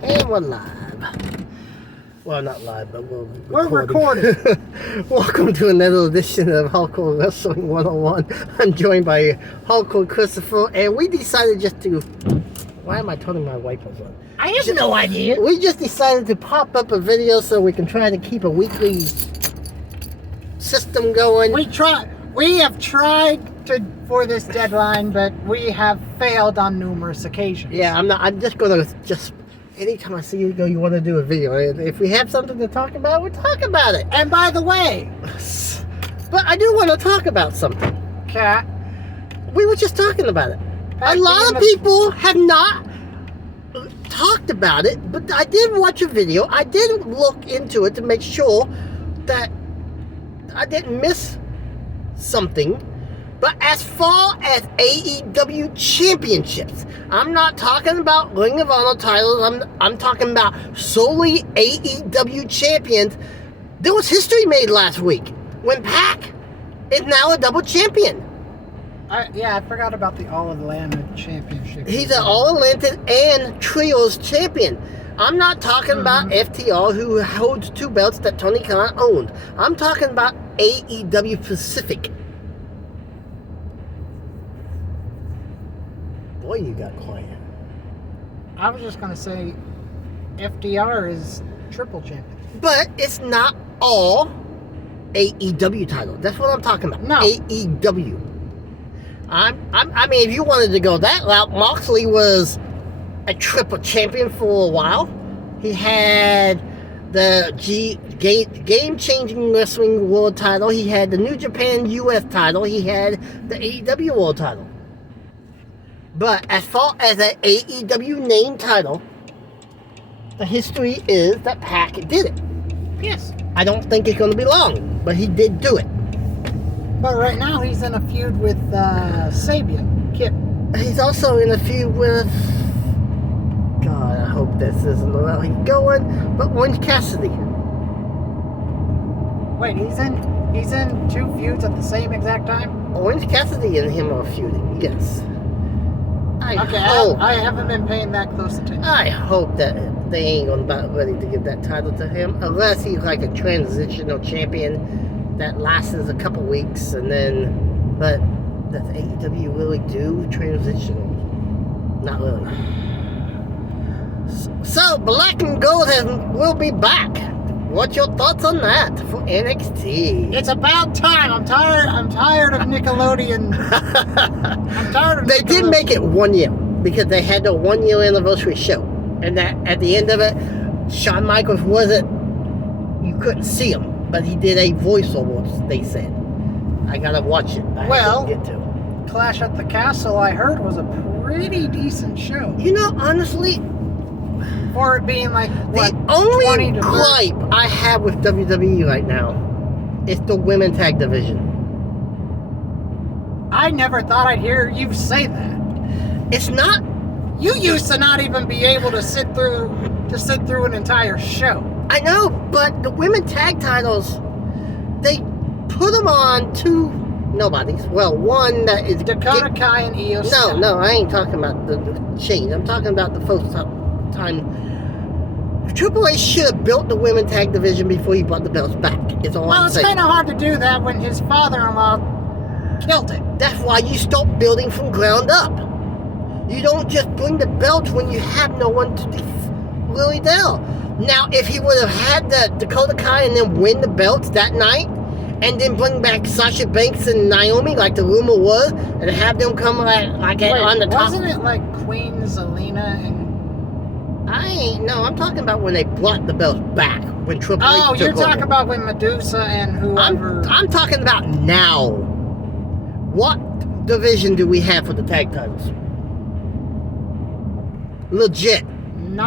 And we're live. Well, not live, but We're recording. Welcome to another edition of Hardcore Wrestling 101. I'm joined by Hardcore Christopher, and we decided just to... Why am I turning my wipers on? I have no idea. We just decided to pop up a video so we can try to keep a weekly system going. We have tried for this deadline, but we have failed on numerous occasions. Yeah, I'm just gonna anytime I see you go, you want to do a video, and if we have something to talk about, we'll talk about it. And by the way, but I do want to talk about something. Cat, We were just talking about it. A lot of people have not talked about it, but I did watch a video. I did look into it to make sure that I didn't miss something. But as far as AEW championships, I'm not talking about Ring of Honor titles. I'm talking about solely AEW champions. There was history made last week when Pac is now a double champion. I forgot about the All-Atlanta Championship. He's an All-Atlantic and Trios champion. I'm not talking about FTR, who holds 2 belts that Tony Khan owned. I'm talking about AEW Pacific. Boy, you got quiet. I was just going to say FDR is triple champion. But it's not all AEW titles. That's what I'm talking about. No. AEW. I mean, if you wanted to go that route, Moxley was a triple champion for a while. He had the game-changing wrestling world title. He had the New Japan US title. He had the AEW world title. But as far as an AEW name title, the history is that Pac did it. Yes. I don't think it's going to be long, but he did do it. But right now he's in a feud with Sabian, Kip. He's also in a feud with... God, I hope this isn't the route he's going, but Orange Cassidy. Wait, he's in 2 feuds at the same exact time? Orange Cassidy and him are feuding, yes. I haven't been paying that close attention. I hope that they ain't about ready to give that title to him, unless he's like a transitional champion that lasts a couple weeks, and then, but does AEW really do transitional? Not really. So Black and Gold will be back. What's your thoughts on that for NXT? It's about time. I'm tired of Nickelodeon. I'm tired of They did make it 1 year because they had the 1 year anniversary show, and that at the end of it, Shawn Michaels you couldn't see him, but he did a voiceover. They said, I gotta watch it. I didn't get to. Clash at the Castle, I heard, was a pretty decent show. You know, honestly, for it being like the only gripe I have with WWE right now is the women's tag division. I never thought I'd hear you say that. It's not. You used to not even be able to sit through an entire show. I know, but the women's tag titles, they put them on 2 nobodies. Well, one that is Dakota Kai and Io Sky. No, I ain't talking about the change. I'm talking about the first time. Triple H should have built the women's tag division before he brought the belts back. It's kind of hard to do that when his father-in-law killed it. That's why you start building from ground up. You don't just bring the belts when you have no one to really tell. Now, if he would have had the Dakota Kai and then win the belts that night, and then bring back Sasha Banks and Naomi like the rumor was, and have them come on the top. Wasn't it like Queen Zelina and... I'm talking about when they brought the belts back, when Triple H took over. Oh, you're talking about when Medusa and whoever... I'm talking about now. What division do we have for the tag titles? Legit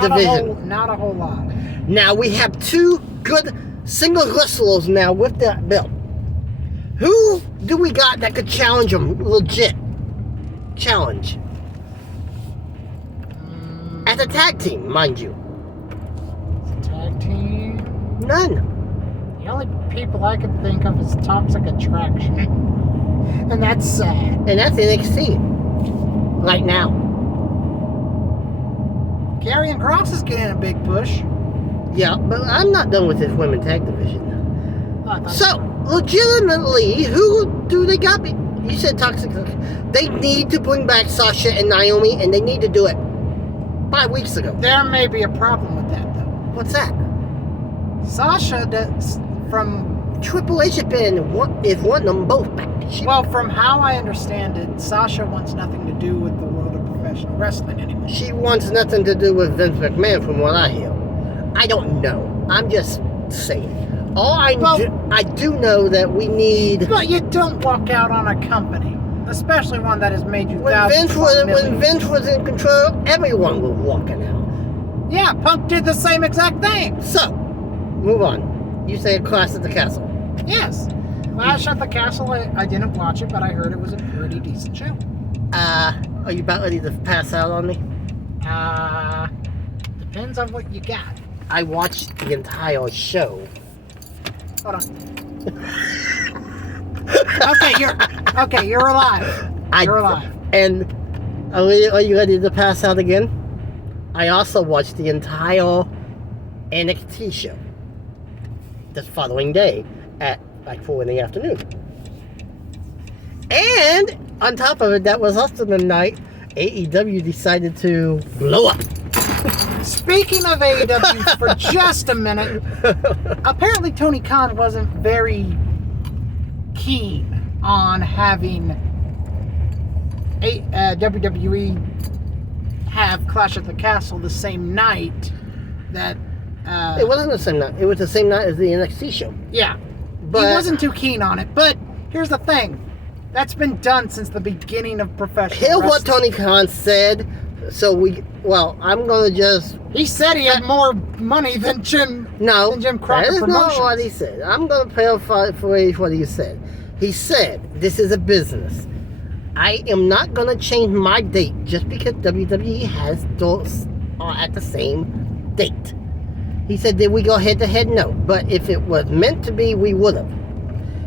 division. Not a whole lot. Now we have 2 good single wrestlers now with that belt. Who do we got that could challenge them? Legit challenge. As a tag team, mind you. As a tag team? None. The only people I can think of is Toxic Attraction. And that's sad. And that's NXT. Right now. Karrion Kross is getting a big push. Yeah, but I'm not done with this women's tag division. So, legitimately, who do they got? You said Toxic. They need to bring back Sasha and Naomi, and they need to do it 5 weeks ago. There may be a problem with that, though. What's that? Sasha does, from Triple H is wanting them both back. from how I understand it, Sasha wants nothing to do with the world of professional wrestling anymore. She wants nothing to do with Vince McMahon, from what I hear. I don't know. I'm just saying. I do know that we need. But you don't walk out on a company, especially one that has made you When Vince was in control, everyone was walking out. Yeah, Punk did the same exact thing. So, move on. You said Clash at the Castle. Yes. Clash at the Castle, I didn't watch it, but I heard it was a pretty decent show. Are you about ready to pass out on me? Depends on what you got. I watched the entire show. Hold on. Okay, you're alive. You're alive. And are you ready to pass out again? I also watched the entire NXT show the following day at like 4 in the afternoon. And on top of it, that was also the night AEW decided to blow up. Speaking of AEW for just a minute, apparently Tony Khan wasn't very keen on having WWE have Clash at the Castle the same night that... it wasn't the same night. It was the same night as the NXT show. Yeah. But he wasn't too keen on it. But here's the thing. That's been done since the beginning of professional wrestling. Hear what Tony Khan said. I'm going to just... He said he had more money than Jim Crockett that is Promotions. not what he said. I'm going to paraphrase what he said. He said, this is a business. I am not going to change my date just because WWE has those at the same date. He said, did we go head-to-head? No. But if it was meant to be, we would have.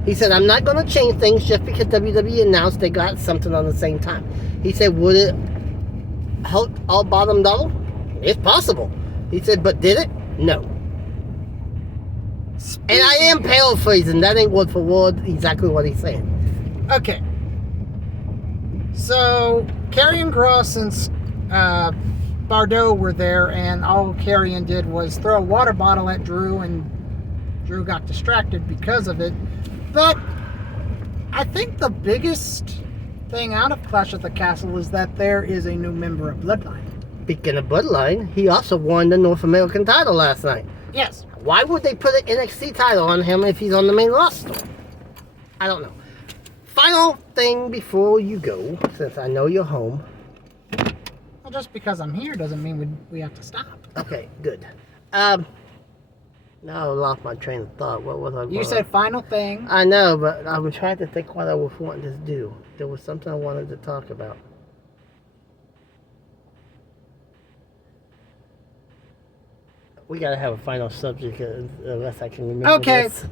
He said, I'm not going to change things just because WWE announced they got something on the same time. He said, would it help all bottom dollar? It's possible. He said, but did it? No. And I am paraphrasing. That ain't word for word exactly what he said. Okay. So, Karrion Kross and Bardo were there, and all Karrion did was throw a water bottle at Drew, and Drew got distracted because of it. But I think the biggest thing out of Clash at the Castle is that there is a new member of Bloodline. Speaking of Bloodline, he also won the North American title last night. Yes. Why would they put an NXT title on him if he's on the main roster? I don't know. Final thing before you go, since I know you're home. Well, just because I'm here doesn't mean we have to stop. Okay, good. Now I lost my train of thought. What was I? You said final thing. I know, but I was trying to think what I was wanting to do. There was something I wanted to talk about. We gotta have a final subject unless I can remember. Okay. This.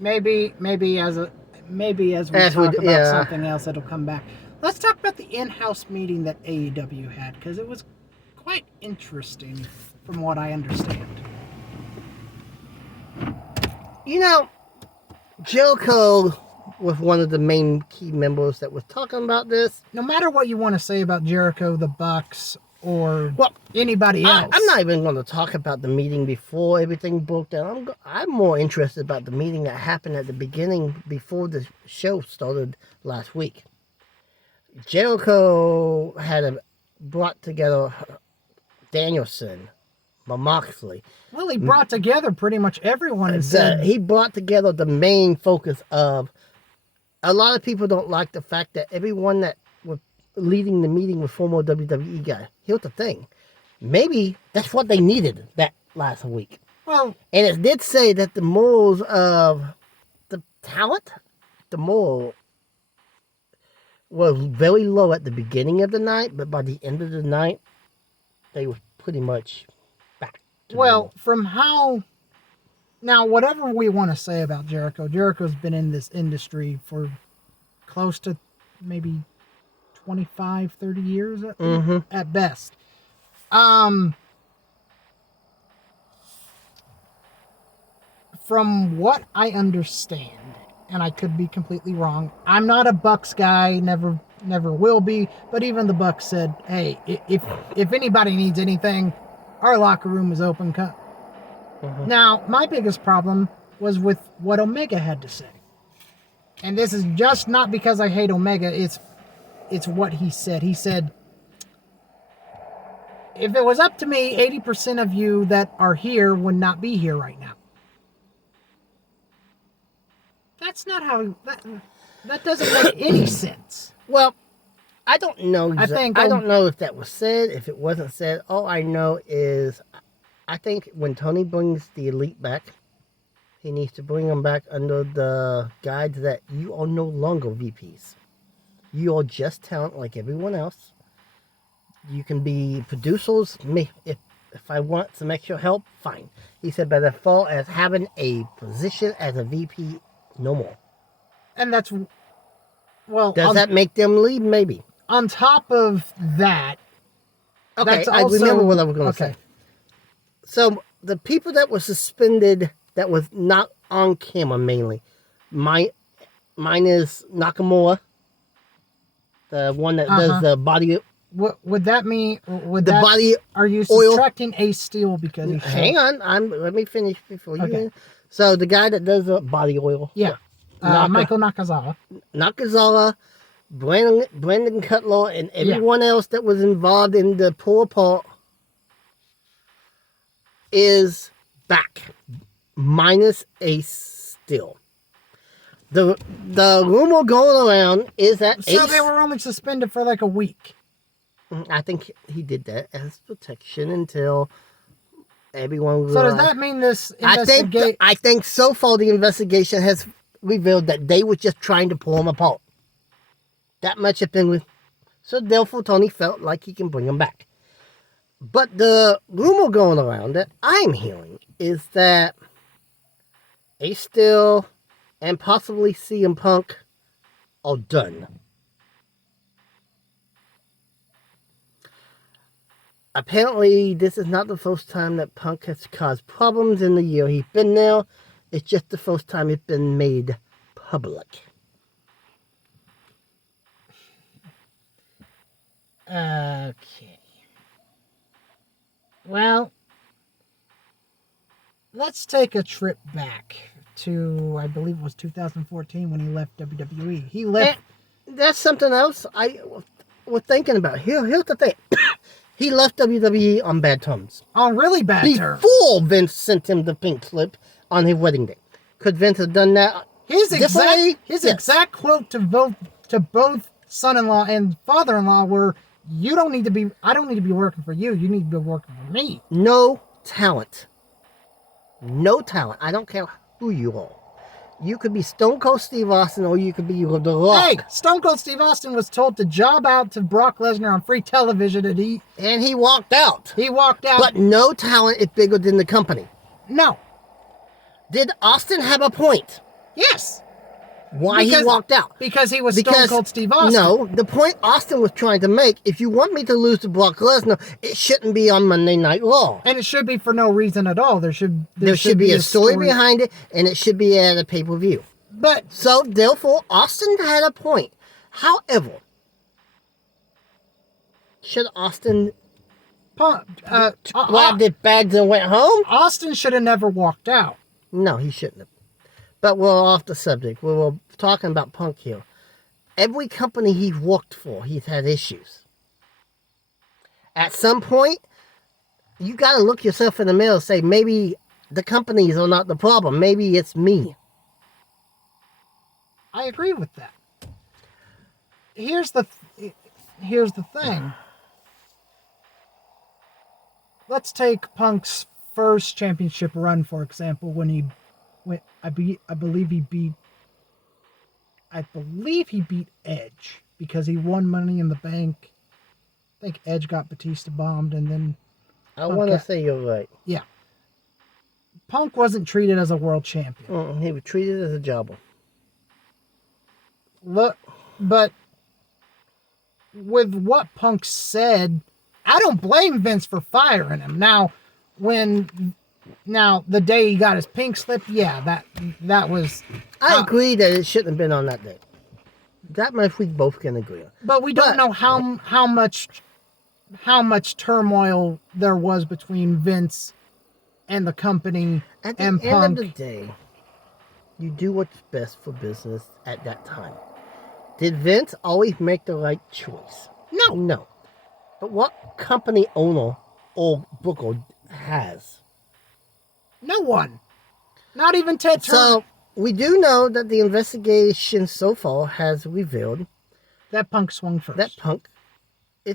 Maybe as we talk about something else, it'll come back. Let's talk about the in-house meeting that AEW had, because it was quite interesting from what I understand. You know, Jericho was one of the main key members that was talking about this. No matter what you want to say about Jericho, the Bucks, or anybody else. I'm not even going to talk about the meeting before everything broke down. I'm more interested about the meeting that happened at the beginning before the show started last week. Jericho had brought together Danielson, Moxley. Well, he brought together pretty much everyone. He brought together the main focus of... A lot of people don't like the fact that everyone that was leading the meeting was former WWE guy. Here's the thing. Maybe that's what they needed that last week. Well, and it did say that the morals of the talent, the moral was very low at the beginning of the night, but by the end of the night, they were pretty much back. From how... Now, whatever we want to say about Jericho, Jericho's been in this industry for close to maybe 25, 30 years at best. From what I understand, and I could be completely wrong, I'm not a Bucks guy, never will be, but even the Bucks said, hey, if anybody needs anything, our locker room is open. Now, my biggest problem was with what Omega had to say. And this is just not because I hate Omega, it's what he said. He said, if it was up to me, 80% of you that are here would not be here right now. That's not how... That doesn't make any sense. Well, I don't know. I don't know if that was said, if it wasn't said. All I know is, I think when Tony brings the Elite back, he needs to bring them back under the guise that you are no longer VPs. You are just talent like everyone else. You can be producers. If I want some extra help, fine. He said, but as far as having a position as a VP, no more. And that's... Well, does that make them leave? Maybe. On top of that... Okay, that's I also, remember what I was going to say. So, the people that were suspended, that was not on camera mainly, mine is Nakamura, the one that does the body... What would that mean? Body are you oil? Subtracting Ace Steel because he Hang on, let me finish before you... Okay. So, the guy that does the body oil... Yeah. Michael Nakazawa. Nakazawa, Brandon Cutler, and everyone else that was involved in the pull apart is back, minus Ace Steel. The rumor going around is that So they were only suspended for like a week. I think he did that as protection until everyone... So does that mean this investigation... I think so far the investigation has revealed that they were just trying to pull him apart. That much has been... So therefore Tony felt like he can bring him back. But the rumor going around that I'm hearing is that Ace Steel and possibly CM Punk are done. Apparently, this is not the first time that Punk has caused problems in the year he's been there. It's just the first time it's been made public. Okay. Well, let's take a trip back to, I believe it was 2014 when he left WWE. He left... That's something else I was thinking about. Here's the thing. He left WWE on bad terms. On really bad terms. Before Vince sent him the pink slip on his wedding day. Could Vince have done that? His exact quote to both son-in-law and father-in-law were, I don't need to be working for you. You need to be working for me. No talent. No talent. I don't care who you are. You could be Stone Cold Steve Austin or you could be The Rock. Hey, Stone Cold Steve Austin was told to job out to Brock Lesnar on free television and he walked out. He walked out. But no talent is bigger than the company. No. Did Austin have a point? Yes. Why he walked out? Because he was Stone Cold Steve Austin. No, the point Austin was trying to make, if you want me to lose to Brock Lesnar, it shouldn't be on Monday Night Raw. And it should be for no reason at all. There should be a story behind it, and it should be at a pay-per-view. But so, therefore, Austin had a point. However, should Austin grabbed his bags and went home? Austin should have never walked out. No, he shouldn't have. But we're off the subject. We were talking about Punk here. Every company he's worked for, he's had issues. At some point, you got to look yourself in the mirror and say, maybe the companies are not the problem. Maybe it's me. I agree with that. Here's the thing. Let's take Punk's first championship run, for example, I believe he beat Edge because he won Money in the Bank. I think Edge got Batista bombed, and then I want to say you're right. Yeah. Punk wasn't treated as a world champion. He was treated as a jobber. Look, but with what Punk said I don't blame Vince for firing him. Now, the day he got his pink slip, yeah, that was. I agree that it shouldn't have been on that day. That much we both can agree on. But we don't know how much turmoil there was between Vince and the company At the and end Punk. of the day, you do what's best for business at that time. Did Vince always make the right choice? No. No. But what company owner or booker has? No one. Not even Ted Turner. So, we do know that the investigation so far has revealed That Punk swung first. that Punk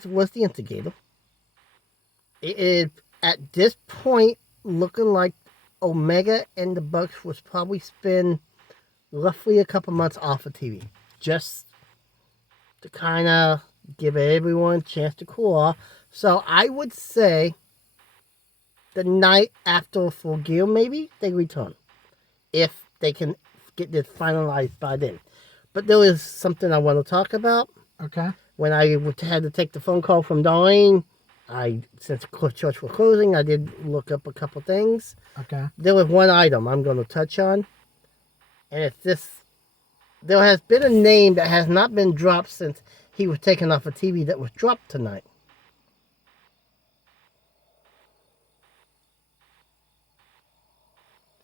was the instigator. It is, at this point, looking like Omega and the Bucks was probably spend roughly a couple months off of TV. Just to kind of give everyone a chance to cool off. So I would say the night after Full Gear, maybe, they return. If they can get this finalized by then. But there is something I want to talk about. Okay. When I had to take the phone call from Darlene, since church was closing, I did look up a couple things. Okay. There was one item I'm going to touch on, and it's this. There has been a name that has not been dropped since he was taken off of TV that was dropped tonight.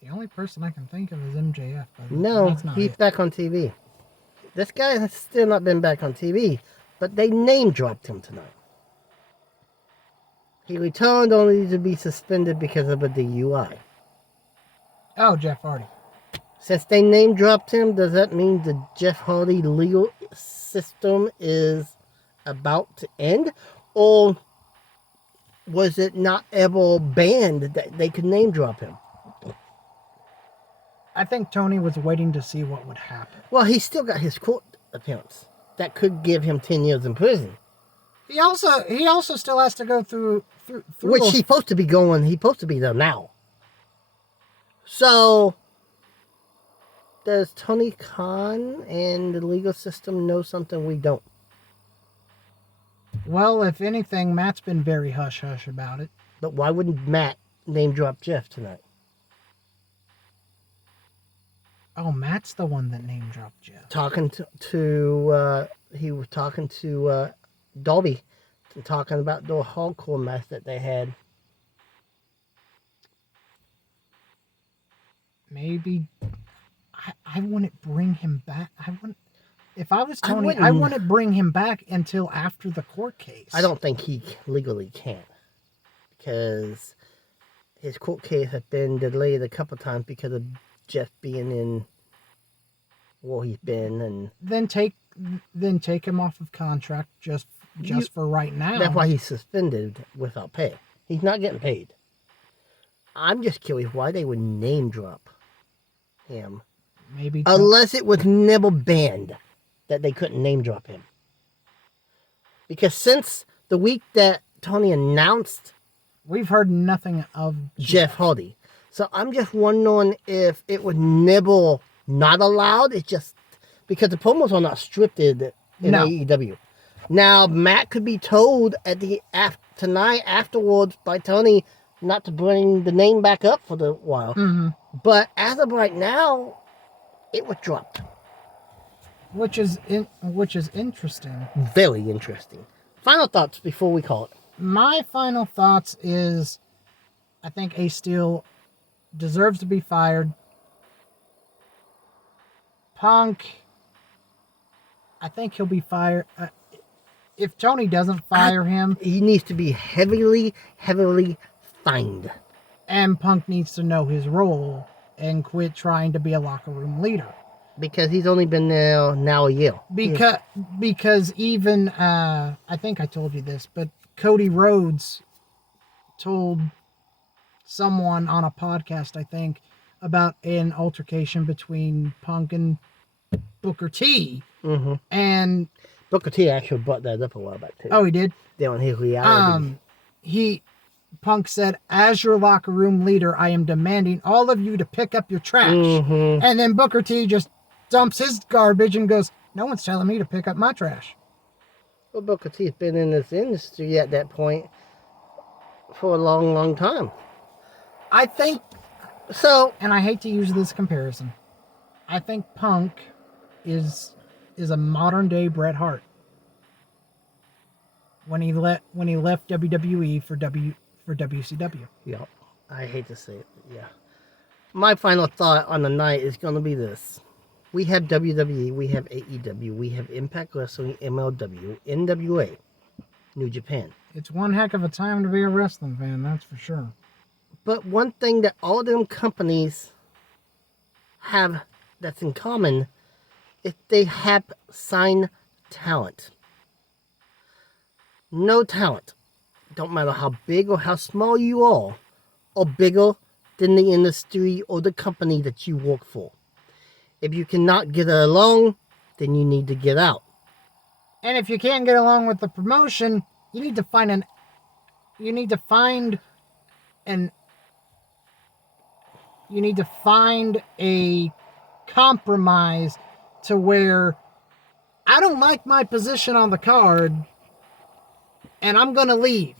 The only person I can think of is MJF. But No, that's not he's it. back on TV. This guy has still not been back on TV, but they name dropped him tonight. He returned only to be suspended because of a DUI. Oh, Jeff Hardy. Since they name dropped him, does that mean the Jeff Hardy legal system is about to end? Or was it not ever banned that they could name drop him? I think Tony was waiting to see what would happen. Well, he still got his court appearance. That could give him 10 years in prison. He also still has to go through Which those- he's supposed to be going, he's supposed to be there now. So, does Tony Khan and the legal system know something we don't? Well, if anything, Matt's been very hush-hush about it. But why wouldn't Matt name drop Jeff tonight? Oh, Matt's the one that name dropped Jeff. He was talking to Dolby, talking about the hardcore match that they had. Maybe I wouldn't bring him back. If I was Tony, wouldn't. I wouldn't bring him back until after the court case. I don't think he legally can, because his court case has been delayed a couple times because of Jeff being in where he's been, and Then take him off of contract just for right now. that's why he's suspended without pay. He's not getting paid. I'm just curious why they would name drop him, Maybe unless it was never banned that they couldn't name drop him. Because since the week that Tony announced we've heard nothing of Jeff Hardy, so I'm just wondering if it was never not allowed. It's just because the promos are not scripted in No. AEW. Now Matt could be told at the tonight afterwards by Tony not to bring the name back up for the while. Mhm. But as of right now, it was dropped. which is interesting. Very interesting. Final thoughts before we call it. My final thoughts is I think Ace Steel deserves to be fired. Punk, I think he'll be fired. If Tony doesn't fire him, He needs to be heavily, heavily fined. and Punk needs to know his role and quit trying to be a locker room leader. Because he's only been there now a year. Because even I think I told you this, but Cody Rhodes told someone on a podcast, I think, about an altercation between Punk and Booker T. Mm-hmm. And Booker T actually brought that up a while back too. oh, he did. There on his reality. Punk said, "As your locker room leader, I am demanding all of you to pick up your trash." Mhm. And then Booker T just dumps his garbage and goes, "No one's telling me to pick up my trash." Well, Booker T's been in this industry at that point for a long, long time. I think, So, and I hate to use this comparison, I think Punk is a modern day Bret Hart. When he left WWE for WCW. yeah, I hate to say it, but yeah. My final thought on the night is going to be this. We have WWE, we have AEW, we have Impact Wrestling, MLW, NWA, New Japan. It's one heck of a time to be a wrestling fan, that's for sure. But one thing that all them companies have that's in common is they have signed talent. No talent, don't matter how big or how small you are bigger than the industry or the company that you work for. If you cannot get along, then you need to get out. And if you can't get along with the promotion, you need to find an you need to find a compromise to where I don't like my position on the card and I'm going to leave.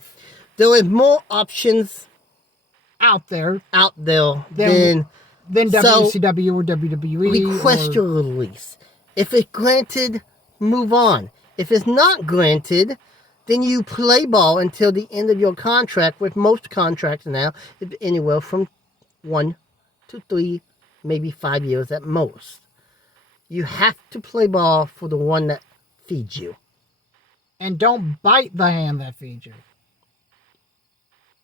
There is more options out there than WCW or WWE. Request your release. If it's granted, move on. If it's not granted, then you play ball until the end of your contract. With most contracts now, it's anywhere from 1 to 3, maybe 5 years at most. You have to play ball for the one that feeds you. And don't bite the hand that feeds you.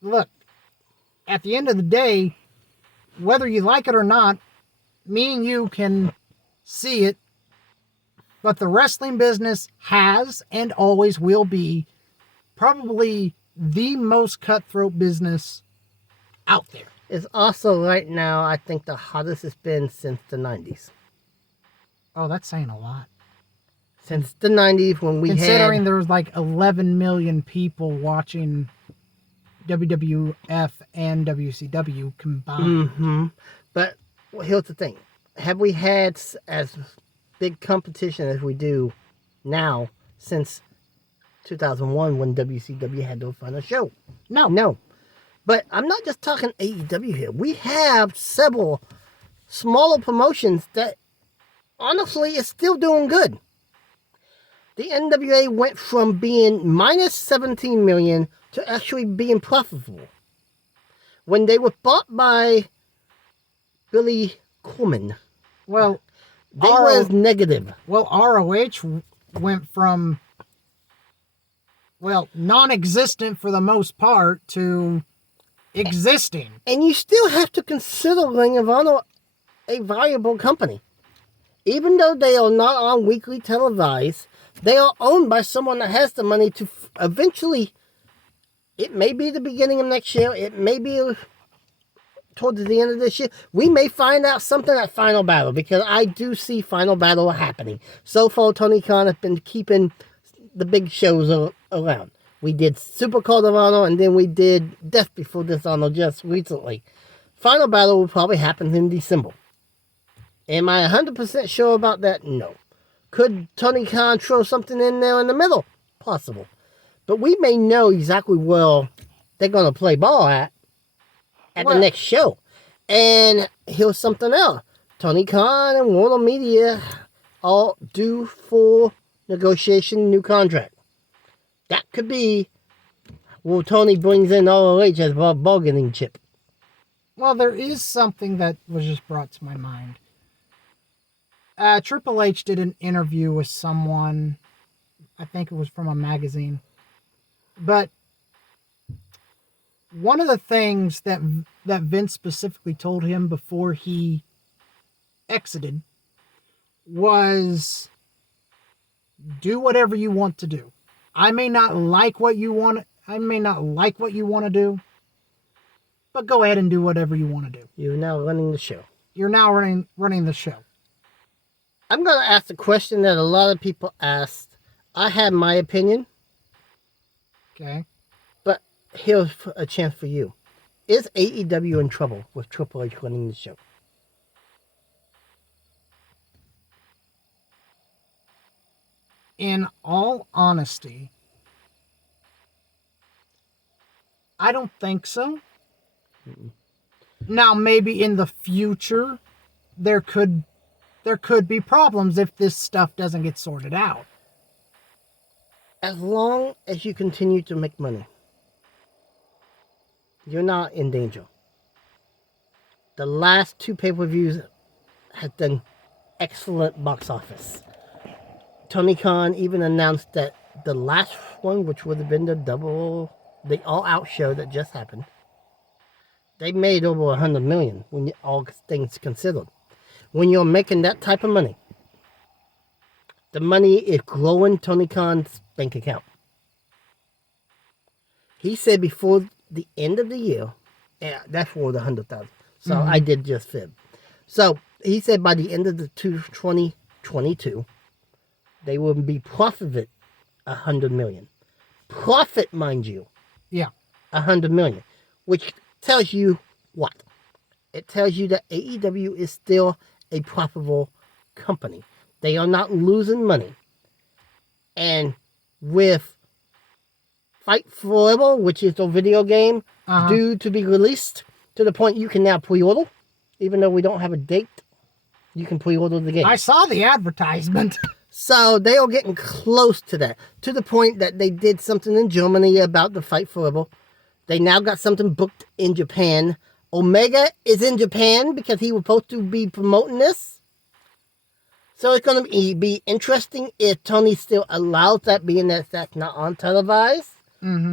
Look, at the end of the day, whether you like it or not, me and you can see it, but the wrestling business has and always will be probably the most cutthroat business out there. It's also right now, I think, the hottest it's been since the 90s. Oh, that's saying a lot. Since the 90s when we Considering there was like 11 million people watching WWF and WCW combined. Mm-hmm. But here's the thing. Have we had as big competition as we do now since 2001 when WCW had their final show? No. But I'm not just talking AEW here. We have several smaller promotions that honestly is still doing good. The NWA went from being minus 17 million to actually being profitable. When they were bought by Billy Corman, well, they was negative. Well, ROH went from, non-existent for the most part to existing. And you still have to consider Ring of Honor a viable company. Even though they are not on weekly televised, they are owned by someone that has the money to eventually, it may be the beginning of next year, it may be towards the end of this year, we may find out something at Final Battle, because I do see Final Battle happening. So far, Tony Khan has been keeping the big shows around. We did Super Card of Honor, and then we did Death Before Dishonor just recently. Final Battle will probably happen in December. Am I 100% sure about that? No. Could Tony Khan throw something in there in the middle? Possible. But we may know exactly where they're going to play ball at the next show. And here's something else. Tony Khan and Warner Media are due for negotiation new contract. That could be where Tony brings in ROH as a bargaining chip. Well, there is something that was just brought to my mind. Triple H did an interview with someone, I think it was from a magazine, but one of the things that Vince specifically told him before he exited was, do whatever you want to do. I may not like what you want to do, but go ahead and do whatever you want to do. You're now running the show. You're now running the show. I'm going to ask the question that a lot of people asked. I have my opinion. Okay. But here's a chance for you. Is AEW in trouble with Triple H running the show? In all honesty, I don't think so. Now, maybe in the future, there could be problems if this stuff doesn't get sorted out. As long as you continue to make money, you're not in danger. The last 2 pay-per-views have done excellent box office. Tony Khan even announced that the last one, which would have been the all-out show that just happened, they made over $100 million when all things considered. When you're making that type of money, the money is growing Tony Khan's bank account. He said before the end of the year, yeah, that's for the 100,000. So I did just fib. So he said by the end of the 2022, they will be profited $100 million. Profit, mind you. Yeah. $100 million, which tells you what? It tells you that AEW is still a profitable company. They are not losing money. And with Fight Forever, which is the video game, due to be released, to the point you can now pre-order, even though we don't have a date, you can pre-order the game. I saw the advertisement. So they are getting close to that, to the point that they did something in Germany about the Fight Forever. They now got something booked in Japan. Omega is in Japan because he was supposed to be promoting this. So it's going to be interesting if Tony still allows that, being that that's not on televised,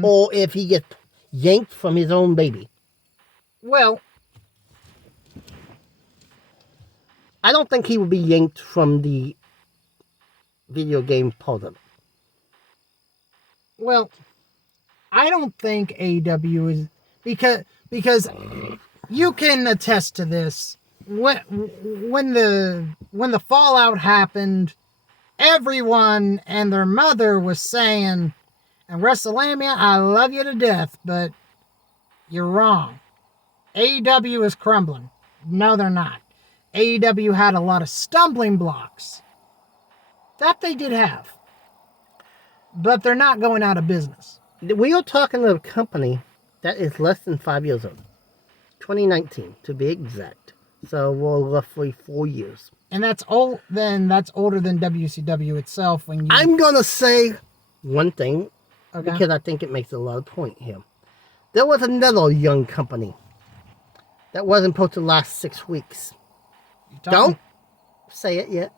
or if he gets yanked from his own baby. Well, I don't think he will be yanked from the video game part of it. Well, I don't think AEW is, because you can attest to this. When the fallout happened, everyone and their mother was saying, "And WrestleMania, I love you to death, but you're wrong. AEW is crumbling." No, they're not. AEW had a lot of stumbling blocks. That they did have. But they're not going out of business. We are talking of a company that is less than 5 years old. 2019, to be exact. So we're roughly 4 years. And that's old. Then that's older than WCW itself. I'm gonna say one thing, Okay. because I think it makes a lot of point here. There was another young company that wasn't supposed to last 6 weeks. Don't say it yet.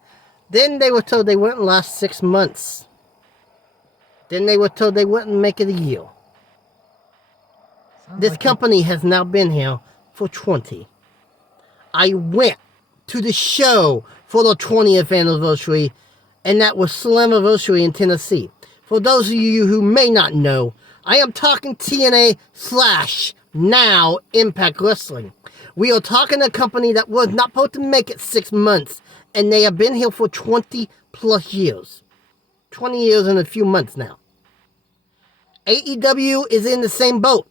Then they were told they wouldn't last 6 months. Then they were told they wouldn't make it a year. This company has now been here for 20. I went to the show for the 20th anniversary, and that was Slammiversary in Tennessee. For those of you who may not know, I am talking TNA/now Impact Wrestling. We are talking a company that was not supposed to make it 6 months, and they have been here for 20 plus years. 20 years and a few months now. AEW is in the same boat.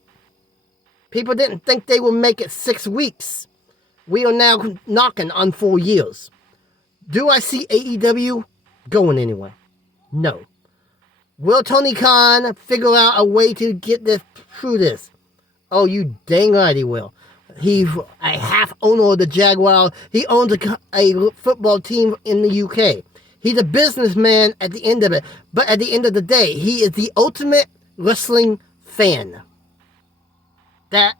People didn't think they would make it 6 weeks. We are now knocking on 4 years. Do I see AEW going anywhere? No. Will Tony Khan figure out a way to get this through this? Oh, you dang right he will. He's a half owner of the Jaguar. He owns a football team in the UK. He's a businessman at the end of it. But at the end of the day, he is the ultimate wrestling fan. That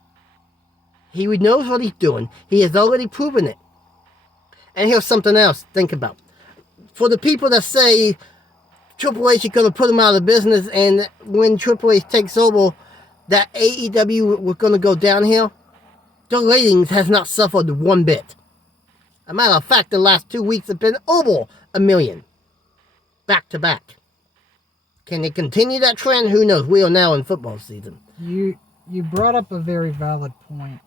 he knows what he's doing. He has already proven it. And here's something else to think about. For the people that say Triple H is going to put him out of business, and when Triple H takes over, that AEW was going to go downhill, the ratings has not suffered one bit. As a matter of fact, the last 2 weeks have been over 1 million. Back to back. Can they continue that trend? Who knows? We are now in football season. You brought up a very valid point.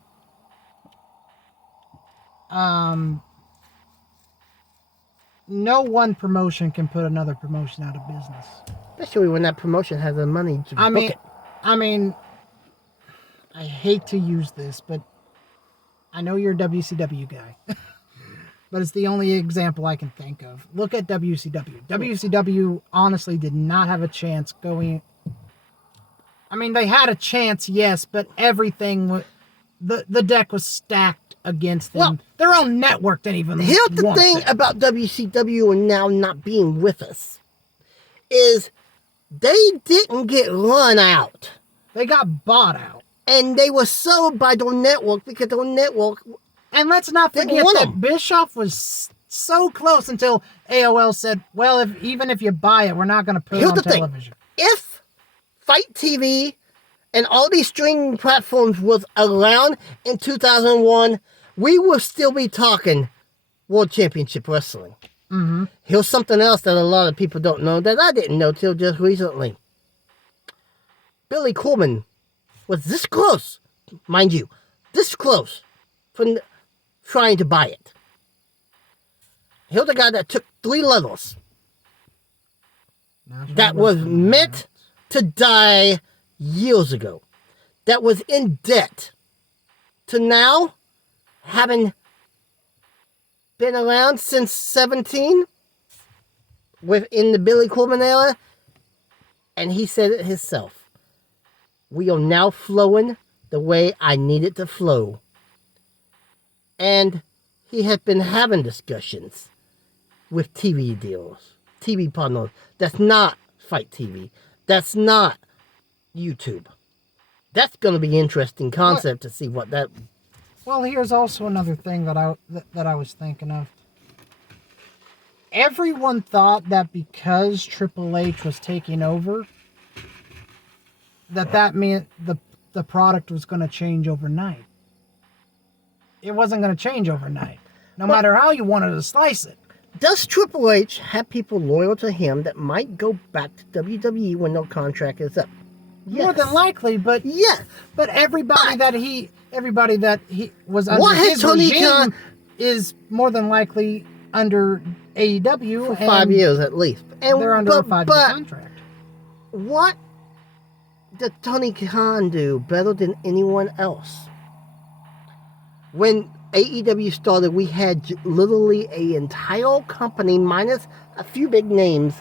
No one promotion can put another promotion out of business. Especially when that promotion has the money to book it. I hate to use this, but I know you're a WCW guy. But it's the only example I can think of. Look at WCW. WCW honestly did not have a chance going I mean, they had a chance, yes, but everything, the deck was stacked against them. Well, their own network didn't even Here's the want thing them. about WCW and now not being with us is they didn't get run out. They got bought out. And they were sold by the network because the network... And let's not Didn't forget want that 'em. Bischoff was so close until AOL said, well, even if you buy it, we're not going to put it Here's on the thing. television. If Fight TV and all these streaming platforms was around in 2001, we will still be talking World Championship Wrestling. Mm-hmm. Here's something else that a lot of people don't know that I didn't know till just recently. Billy Corbin was this close, mind you, this close from trying to buy it. Here's the guy that took 3 levels that was meant to die years ago, that was in debt, to now having been around since 17 within the Billy Corbin era, and he said it himself. We are now flowing the way I need it to flow. And he had been having discussions with TV deals, TV partners. That's not Fight TV. That's not YouTube. That's going to be an interesting concept to see what that... Well, here's also another thing that I was thinking of. Everyone thought that because Triple H was taking over, that meant the product was going to change overnight. It wasn't going to change overnight, no matter how you wanted to slice it. Does Triple H have people loyal to him that might go back to WWE when their contract is up? More than likely, but yeah, but everybody that he was under What had his Tony regime Khan- is more than likely under AEW for 5 years at least. And They're under a 5-year contract. What did Tony Khan do better than anyone else? When AEW started, we had literally an entire company minus a few big names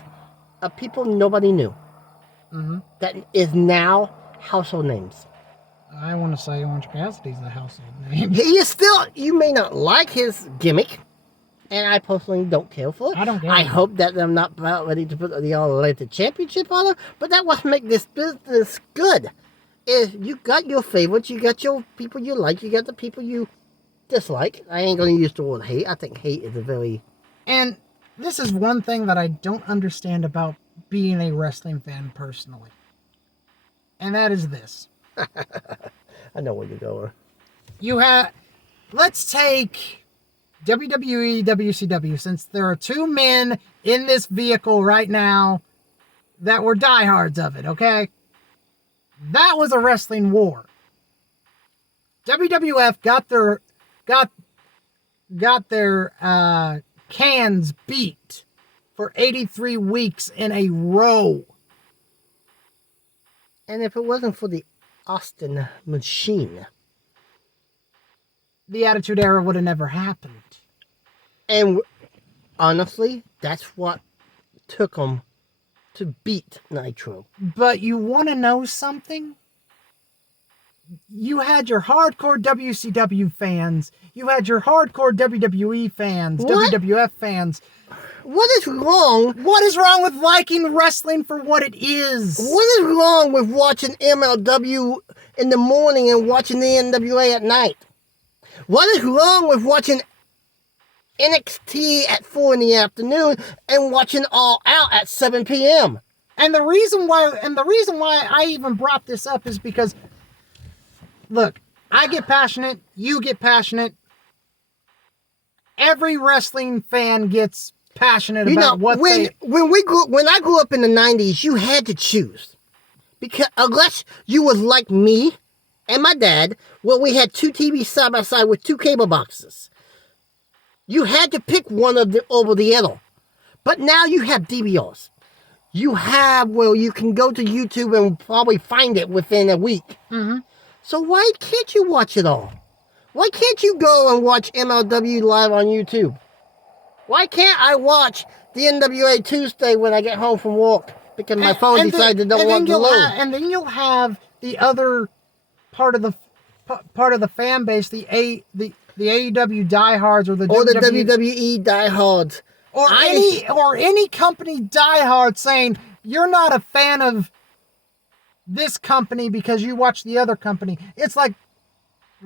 of people nobody knew. Mm-hmm. That is now household names. I want to say Orange Cassidy's a household name. He is still, you may not like his gimmick, and I personally don't care for it. I don't care. I hope that I'm not about ready to put the All-Atlantic Championship on him, but that what make this business good. Is you got your favorites, you got your people you like, you got the people you dislike. I ain't going to use the word hate. I think hate is a very... And this is one thing that I don't understand about being a wrestling fan personally. And that is this. I know where you're going. You have... Let's take WWE, WCW, since there are 2 men in this vehicle right now that were diehards of it, okay? That was a wrestling war. WWF got their cans beat for 83 weeks in a row. And if it wasn't for the Austin machine, the Attitude Era would have never happened. and honestly, that's what took them to beat Nitro. But you want to know something? You had your hardcore WCW fans. You had your hardcore WWE fans, What? WWF fans. What is wrong? What is wrong with liking wrestling for what it is? What is wrong with watching MLW in the morning and watching the NWA at night? What is wrong with watching NXT at 4 in the afternoon and watching All Out at 7 p.m.? And the reason why I even brought this up is because, look, I get passionate, you get passionate. Every wrestling fan gets passionate about what when I grew up in the 90s, you had to choose. Because unless you was like me and my dad, where we had 2 TVs side by side with 2 cable boxes. You had to pick one of the over the other. But now you have DVRs. You have where you can go to YouTube and probably find it within a week. Mm-hmm. So why can't you watch it all? Why can't you go and watch MLW live on YouTube? Why can't I watch the NWA Tuesday when I get home from work? because my phone decided to don't want to load. And then you'll have the other part of the fan base, the AEW diehards or the WWE diehards. Or any company diehard saying you're not a fan of this company because you watch the other company. It's like,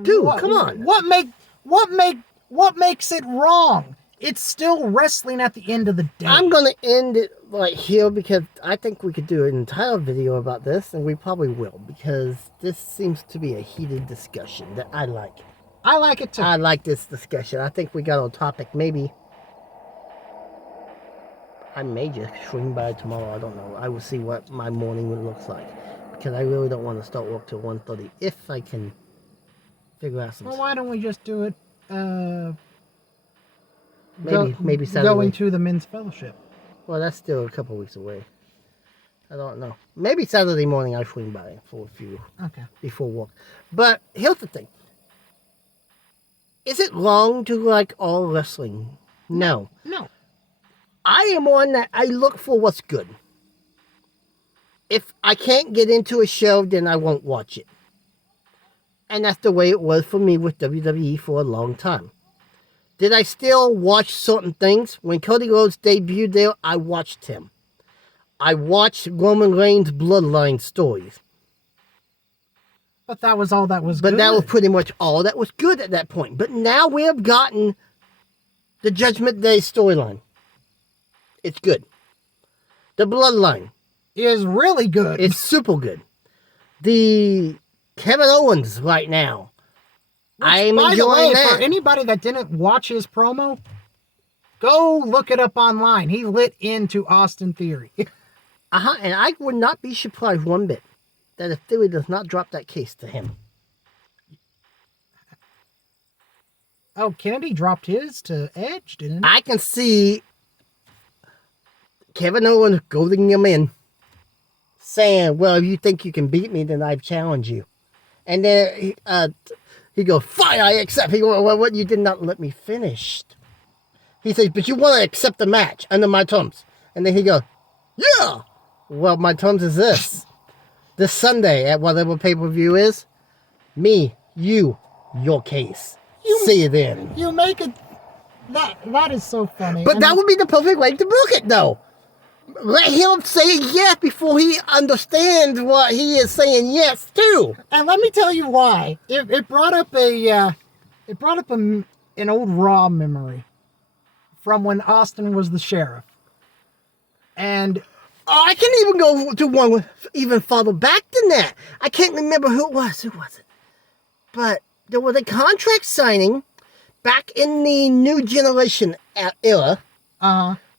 dude, come on. What makes it wrong? It's still wrestling at the end of the day. I'm gonna end it right here because I think we could do an entire video about this, and we probably will, because this seems to be a heated discussion that I like. I like it too. I like this discussion. I think we got on topic. Maybe I may just swing by tomorrow. I don't know. I will see what my morning looks like, because I really don't want to start work till 1:30 if I can figure out some. Well, why don't we just do it? Maybe Saturday. Going to the men's fellowship. Well, that's still a couple weeks away. I don't know. Maybe Saturday morning I swing by for a few. Okay. Before work. But here's the thing. Is it wrong to like all wrestling? No. No. I am one that I look for what's good. If I can't get into a show, then I won't watch it. And that's the way it was for me with WWE for a long time. Did I still watch certain things? When Cody Rhodes debuted there, I watched him. I watched Roman Reigns' Bloodline stories. But that was all that was good. But that was pretty much all that was good at that point. But now we have gotten the Judgment Day storyline. It's good. The Bloodline is really good. It's super good. The Kevin Owens right now. I'm enjoying that. For anybody that didn't watch his promo, go look it up online. He lit into Austin Theory. And I would not be surprised one bit that if Theory does not drop that case to him. Oh, Kennedy dropped his to Edge, didn't he? I can see Kevin Owens goading him in, saying, well, if you think you can beat me, then I challenge you. And then he goes, fine, I accept. He goes, well, what? You did not let me finish. He says, but you want to accept the match under my terms. And then he goes, yeah. Well, my terms is this. This Sunday at whatever pay-per-view is, me, you, your case. See you then. You make it... That is so funny. But that would be the perfect way to book it, though. Let him say yes before he understands what he is saying yes to. And let me tell you why. It brought up an old Raw memory from when Austin was the sheriff. And I can even go to one even farther back than that. I can't remember who it was. Who was it? But there was a contract signing back in the New Generation era.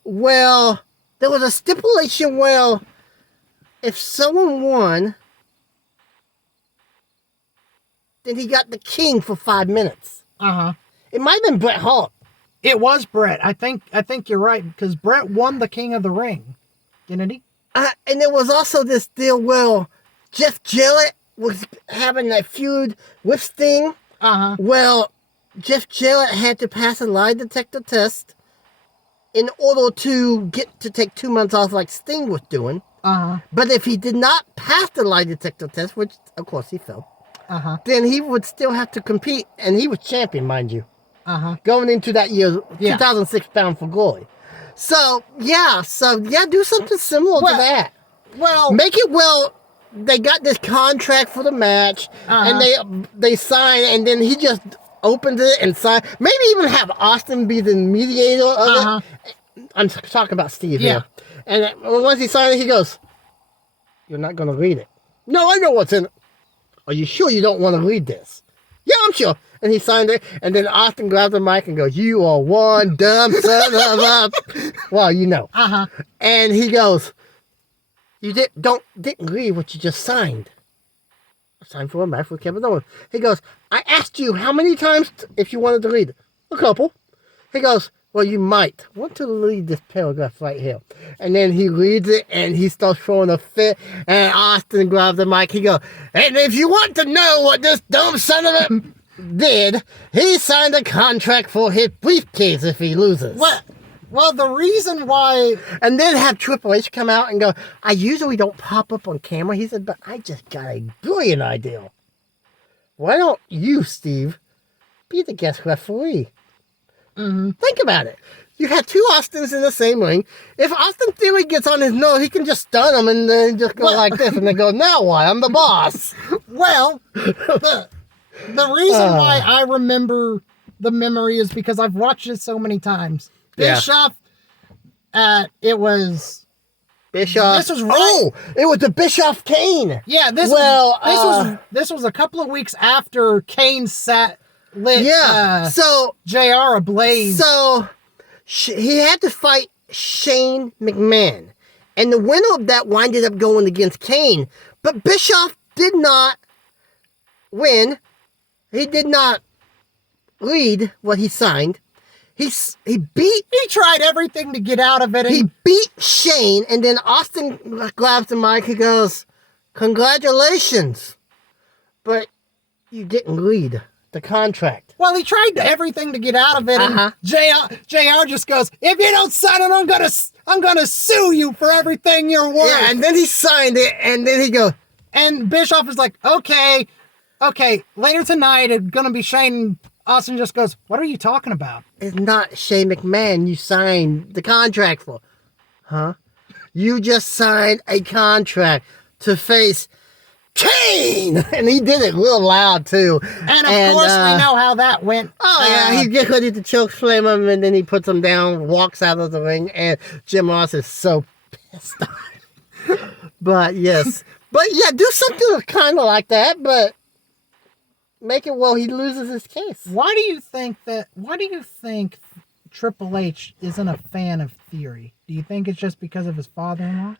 Well, there was a stipulation where if someone won, then he got the king for 5 minutes. It might have been Bret Hart. It was Bret. I think you're right, because Bret won the King of the Ring, didn't he? And there was also this deal where Jeff Jarrett was having that feud with Sting. Well, Jeff Jarrett had to pass a lie detector test in order to get to take 2 months off like Sting was doing. But if he did not pass the lie detector test, which of course he failed, then he would still have to compete, and he was champion, mind you. Going into that year, 2006 Bound for Glory. So yeah, do something similar to that. Well, make it they got this contract for the match, and they sign, and then he just opens it and sign. Maybe even have Austin be the mediator of it. I'm talking about Steve here. And once he signs it, he goes, "You're not going to read it." No, I know what's in it. Are you sure you don't want to read this? Yeah, I'm sure. And he signed it, and then Austin grabs the mic and goes, "You are one dumb son of a..." Well, you know. And he goes, "You didn't read what you just signed." I signed for a match with Kevin Owens. He goes, "I asked you how many times if you wanted to read it." "A couple." He goes, "Well, you might want to read this paragraph right here." And then he reads it, and he starts throwing a fit, and Austin grabs the mic. He goes, "And if you want to know what this dumb son of a did, he signed a contract for his briefcase if he loses." What? Well, the reason why... And then have Triple H come out and go, I usually don't pop up on camera. He said, but I just got a brilliant idea. Why don't you, Steve, be the guest referee? Mm-hmm. Think about it. You had two Austins in the same ring. If Austin Theory gets on his nose, he can just stun him and then just go like this. And then go, now what? I'm the boss. Well, the reason why I remember the memory is because I've watched it so many times. Yeah. Bischoff, it was... Bischoff. This was right... Oh, it was the Bischoff Kane. Yeah, this was a couple of weeks after Kane lit so JR ablaze. So he had to fight Shane McMahon. And the winner of that winded up going against Kane. But Bischoff did not win. He did not lead what he signed. He tried everything to get out of it. He beat Shane, and then Austin grabs the mic. He goes, congratulations, but you didn't lead the contract. Well, he tried everything to get out of it, and JR just goes, if you don't sign it, I'm gonna sue you for everything you're worth. Yeah, and then he signed it, and then he goes, and Bischoff is like, okay, later tonight it's gonna be Shane. Austin just goes, what are you talking about? It's not Shane McMahon you signed the contract for. Huh? You just signed a contract to face Kane! And he did it real loud, too. And of course we know how that went. Oh, yeah, he gets ready to choke slam him, and then he puts him down, walks out of the ring, and Jim Ross is so pissed off. But, yes. But, yeah, do something kind of like that, but make it well he loses his case. Why do you think Triple H isn't a fan of Theory? Do you think it's just because of his father-in-law?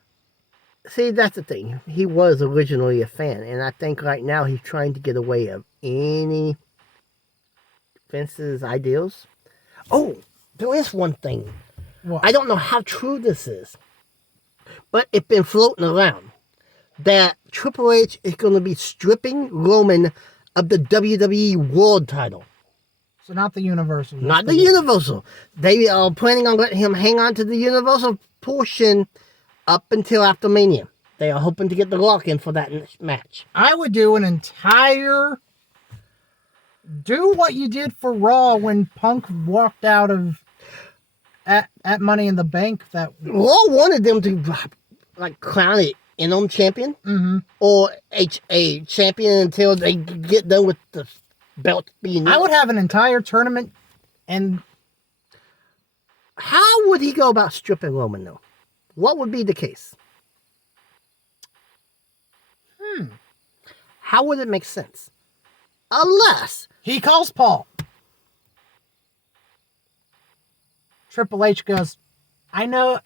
See, that's the thing. He was originally a fan, and I think right now he's trying to get away of any Vince's ideals. Oh, there is one thing. What? I don't know how true this is, but it's been floating around that Triple H is going to be stripping Roman of the WWE World title. So not the Universal. Not the Universal. They are planning on letting him hang on to the Universal portion up until after Mania. They are hoping to get the lock in for that match. I would do an entire... Do what you did for Raw when Punk walked out of... At Money in the Bank. That Raw wanted them to crown it interim champion or a champion until they get done with the belt being... I would have an entire tournament, and... How would he go about stripping Roman, though? What would be the case? How would it make sense? Unless... He calls Paul. Triple H goes, I know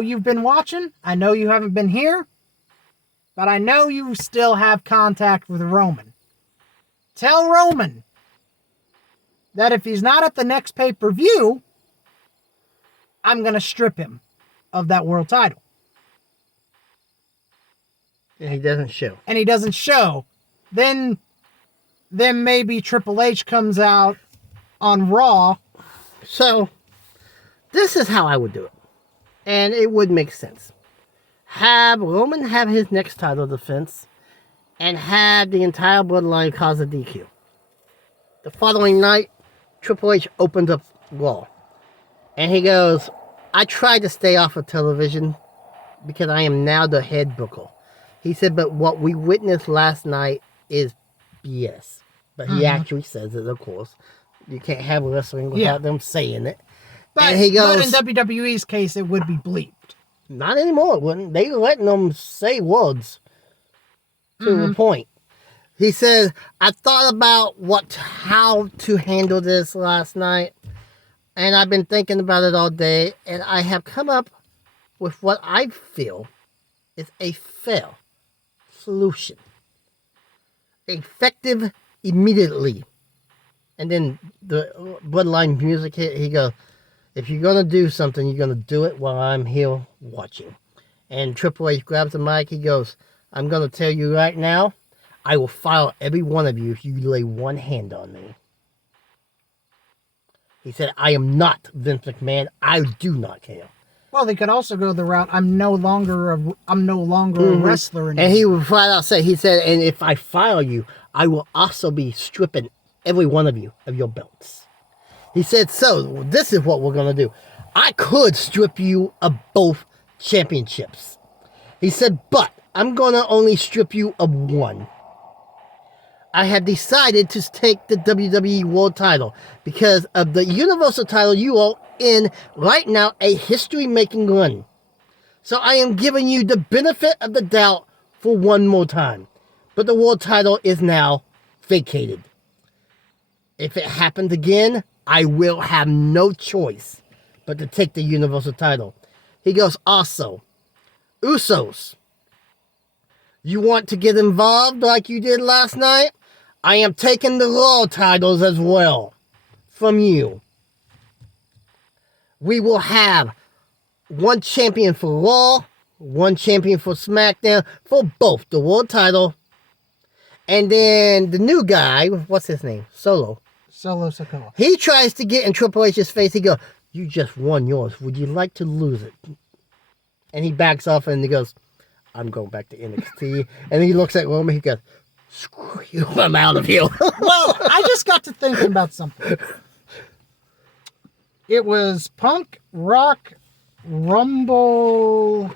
you've been watching. I know you haven't been here. But I know you still have contact with Roman. Tell Roman that if he's not at the next pay-per-view, I'm going to strip him of that world title. And he doesn't show. Then maybe Triple H comes out on Raw. So, this is how I would do it. And it would make sense. Have Roman have his next title defense and have the entire bloodline cause a DQ. The following night, Triple H opens up Raw. And he goes, I tried to stay off of television because I am now the head booker. He said, but what we witnessed last night is BS. But he actually says it, of course. You can't have wrestling without them saying it. But, and he goes, but in WWE's case, it would be bleeped. Not anymore, it wouldn't. They letting them say words to the point. He says, I thought about how to handle this last night, and I've been thinking about it all day, and I have come up with what I feel is a fair solution. Effective immediately. And then the Bloodline music hit. He goes, if you're going to do something, you're going to do it while I'm here watching. And Triple H grabs the mic. He goes, I'm going to tell you right now, I will fire every one of you if you lay one hand on me. He said, I am not Vince McMahon. I do not care. Well, they could also go the route, I'm no longer a wrestler anymore. And he would flat out say, he said, and if I fire you, I will also be stripping every one of you of your belts. He said, so this is what we're going to do. I could strip you of both championships. He said, but I'm going to only strip you of one. I have decided to take the WWE World title because of the Universal title you are in right now, a history-making run. So I am giving you the benefit of the doubt for one more time. But the world title is now vacated. If it happens again, I will have no choice but to take the Universal title. He goes, also, Usos, you want to get involved like you did last night? I am taking the Raw titles as well from you. We will have one champion for Raw, one champion for SmackDown, for both the world title, and then the new guy, what's his name? Solo Sikoa. He tries to get in Triple H's face. He goes, you just won yours. Would you like to lose it? And he backs off and he goes, I'm going back to NXT. And he looks at Roman. He goes, screw you. I'm out of here. Well, I just got to thinking about something. It was Punk, Rock, Rumble.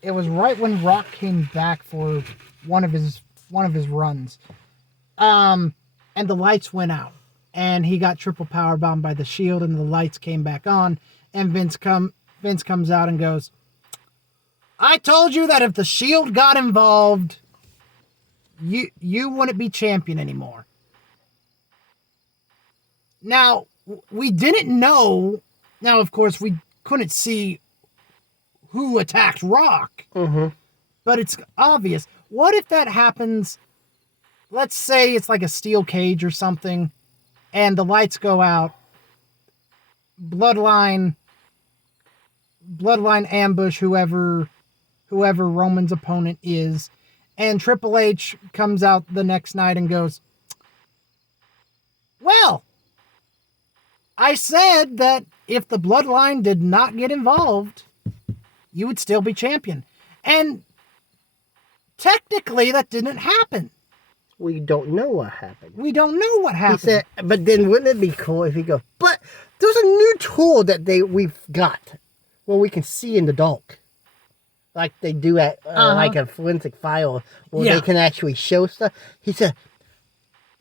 It was right when Rock came back for one of his runs. And the lights went out. And he got triple powerbombed by the Shield, and the lights came back on. And Vince comes out and goes, I told you that if the Shield got involved, you wouldn't be champion anymore. Now, we didn't know. Now, of course, we couldn't see who attacked Rock. Mm-hmm. But it's obvious. What if that happens? Let's say it's like a steel cage or something, and the lights go out. Bloodline ambush whoever Roman's opponent is, and Triple H comes out the next night and goes, well, I said that if the Bloodline did not get involved, you would still be champion. And technically that didn't happen. We don't know what happened. We don't know what happened. He said, but then wouldn't it be cool if he goes, but there's a new tool that we've got where we can see in the dark. Like they do at like a forensic file where they can actually show stuff. He said,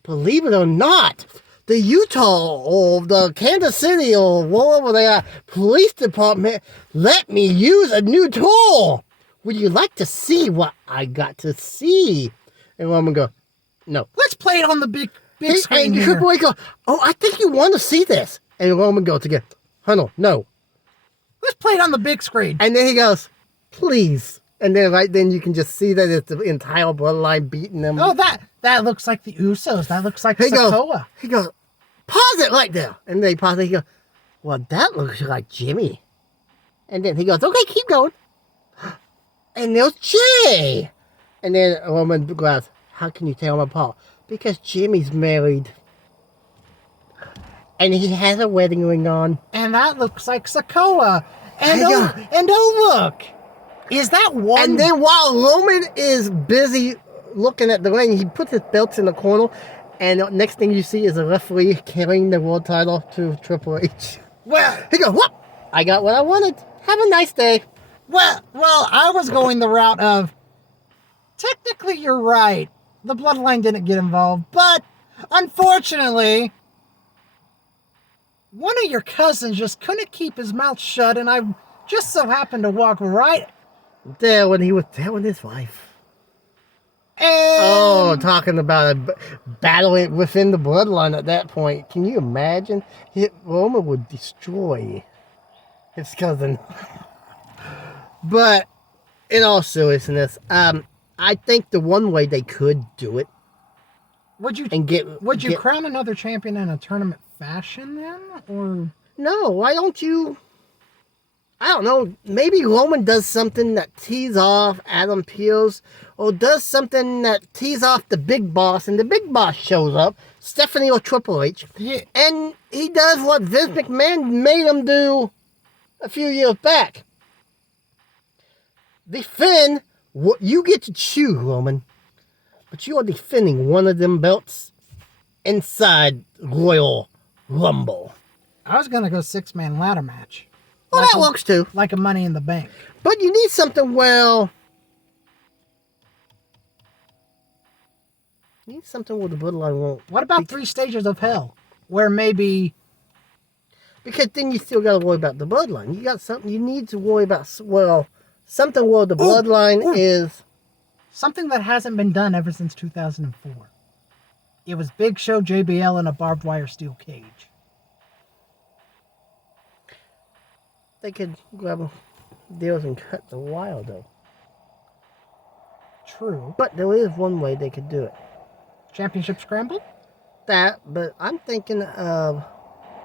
believe it or not, the Utah or the Kansas City or wherever they are, police department let me use a new tool. Would you like to see what I got to see? And Roman go, no. Let's play it on the big screen and here. Triple H goes, oh, I think you want to see this. And Roman goes again, Hunnell, no. Let's play it on the big screen. And then he goes, please. And then right then you can just see that it's the entire bloodline beating them. Oh, that looks like the Usos. That looks like Sikoa. He goes, pause it right there. And then he pauses it. He goes, well, that looks like Jimmy. And then he goes, okay, keep going. And there's Jay. And then Roman goes, how can you tell them apart? Because Jimmy's married. And he has a wedding ring on. And that looks like Sikoa. And look. Is that one? And then while Roman is busy looking at the ring, he puts his belts in the corner. And the next thing you see is a referee carrying the world title to Triple H. Well, he goes, whoop! I got what I wanted. Have a nice day. Well, I was going the route of, technically you're right. The Bloodline didn't get involved, but unfortunately, one of your cousins just couldn't keep his mouth shut, and I just so happened to walk right there when he was there with his wife. And talking about battling within the bloodline at that point. Can you imagine? Roman would destroy his cousin. But in all seriousness, I think the one way they could do it would you get crown another champion in a tournament fashion then, or no? Why don't you? I don't know, maybe Roman does something that tees off Adam Pearce, or does something that tees off the big boss, and the big boss shows up, Stephanie or Triple H, Yeah. and he does what Vince McMahon made him do a few years back. Defend what you get to choose, Roman, but you are defending one of them belts inside Royal Rumble. I was gonna go 6-man ladder match. Well, Like that a- works too. Like a Money in the Bank. But you need something, well... You need something where the bloodline won't... What about 3 Stages of Hell? Where maybe... Because then you still got to worry about the bloodline. You got something... You need to worry about... Well, something where the bloodline is... Something that hasn't been done ever since 2004. It was Big Show, JBL, in a barbed wire steel cage. They could grab deals and cut the wire, though. True. But there is one way they could do it. Championship Scramble? That, but I'm thinking of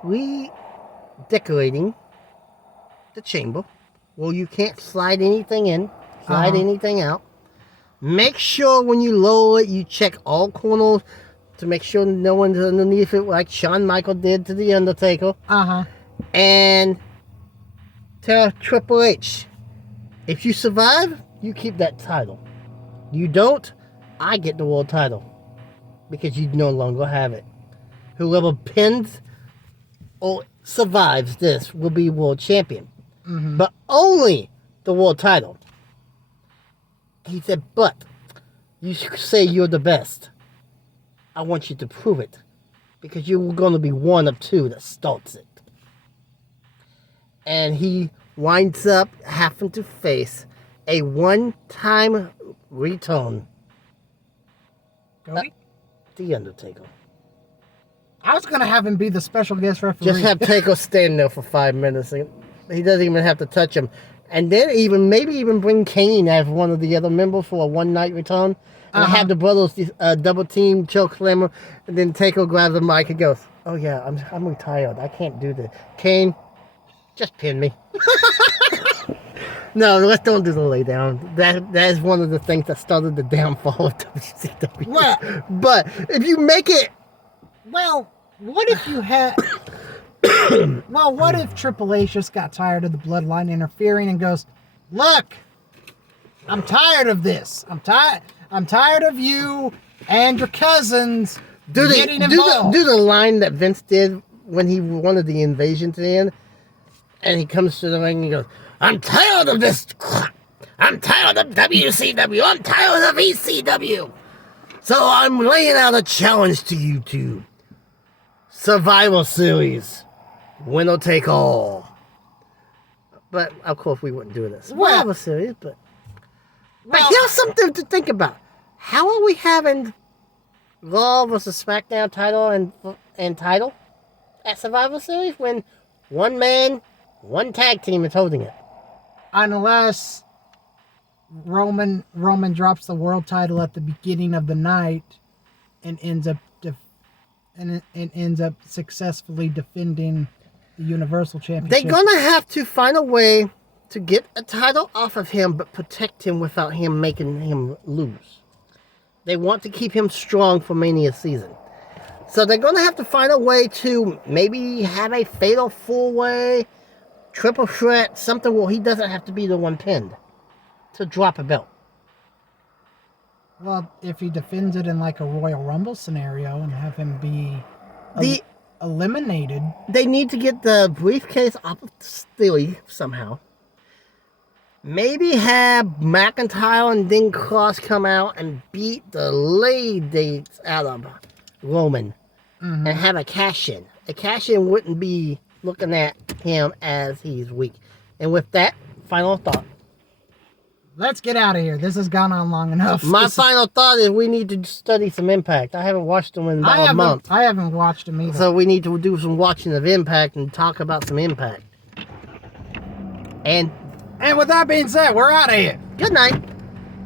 redecorating the chamber where you can't slide anything in, slide anything out. Make sure when you lower it, you check all corners to make sure no one's underneath it, like Shawn Michaels did to The Undertaker. Uh-huh. And tell Triple H, if you survive, you keep that title. You don't, I get the world title. Because you no longer have it. Whoever pins or survives this will be world champion. But only the world title. He said, but you say you're the best. I want you to prove it. Because you're going to be one of two that starts it. And he winds up having to face a one-time return. Cody? The Undertaker. I was going to have him be the special guest referee. Just have Taker stand there for 5 minutes. He doesn't even have to touch him. And then maybe even bring Kane as one of the other members for a one-night return. And have the brothers double team, choke slammer, and then Taker grabs the mic and goes, "Oh yeah, I'm retired. I can't do this. Kane, just pin me." No, let's don't do the lay down. That is one of the things that started the downfall of WCW. Well- But if you make it, Well, what if you had... Well, what if Triple H just got tired of the bloodline interfering and goes, "Look, I'm tired of this. I'm tired of you and your cousins getting involved." do the line that Vince did when he wanted the invasion to end, and he comes to the ring and he goes, "I'm tired of this crap. I'm tired of WCW. I'm tired of ECW. So I'm laying out a challenge to you two. Survival Series. Winner take all." But of course we wouldn't do this. Survival Series, but here's something to think about. How are we having Raw versus SmackDown title and title at Survivor Series when one man, one tag team is holding it? Unless Roman drops the world title at the beginning of the night and ends up successfully defending the Universal Championship. They're gonna have to find a way to get a title off of him, but protect him without him making him lose. They want to keep him strong for Mania season. So they're gonna have to find a way to maybe have a fatal 4-way, triple threat, something where he doesn't have to be the one pinned to drop a belt. Well, if he defends it in like a Royal Rumble scenario and have him be eliminated. They need to get the briefcase off of Steely somehow. Maybe have McIntyre and then Cross come out and beat the lady out of Roman and have a cash-in. A cash-in wouldn't be looking at him as he's weak. And with that, final thought. Let's get out of here. This has gone on long enough. My final thought is we need to study some Impact. I haven't watched them in about a month. I haven't watched them either. So we need to do some watching of Impact and talk about some Impact. And with that being said, we're out of here. good night.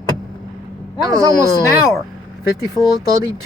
That was almost an hour. 54:32.